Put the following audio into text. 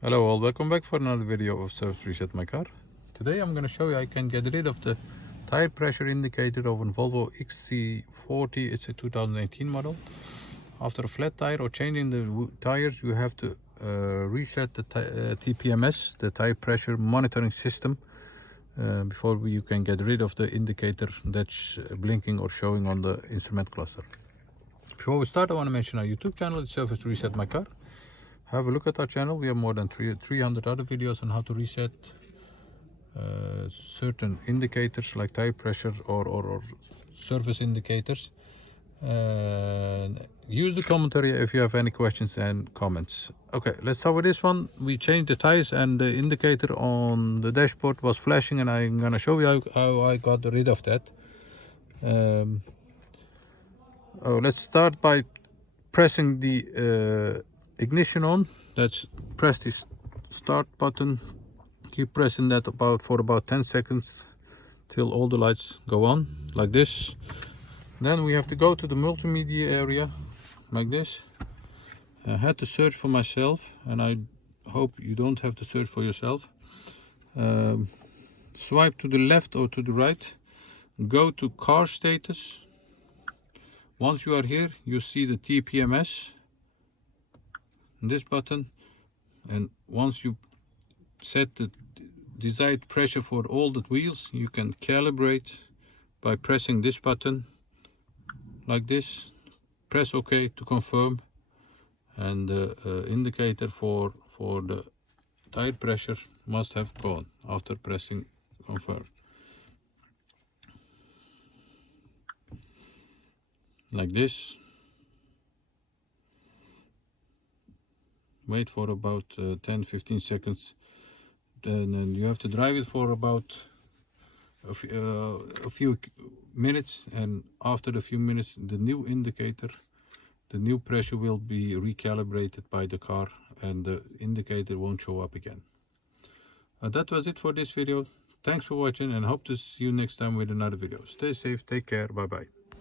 Hello all, welcome back for another video of Service Reset My Car. Today I'm going to show you I can get rid of the tire pressure indicator of a Volvo XC40. It's a 2018 model. After a flat tire or changing the tires, you have to reset the TPMS, the tire pressure monitoring system, before you can get rid of the indicator that's blinking or showing on the instrument cluster. Before we start, I want to mention our YouTube channel, it's Service Reset My Car. Have a look at our channel. We have more than 300 other videos on how to reset certain indicators like tire pressure or service indicators. Use the commentary if you have any questions and comments. Okay, let's start with this one. We changed the tires and the indicator on the dashboard was flashing, and I'm gonna show you how I got rid of that. Let's start by pressing the ignition on. Let's press this start button. Keep pressing that for about 10 seconds till all the lights go on, like this. Then we have to go to the multimedia area, like this. I had to search for myself, and I hope you don't have to search for yourself. Swipe to the left or to the right. Go to car status. Once you are here, you see the TPMS, this button, and once you set the desired pressure for all the wheels, you can calibrate by pressing this button, like this. Press OK to confirm, and the indicator for the tire pressure must have gone after pressing confirm, like this. Wait for about 10-15 seconds. Then you have to drive it for about a few minutes, and after the few minutes the new indicator, the new pressure will be recalibrated by the car, and the indicator won't show up again. That was it for this video. Thanks for watching, and hope to see you next time with another video. Stay safe, take care, bye bye.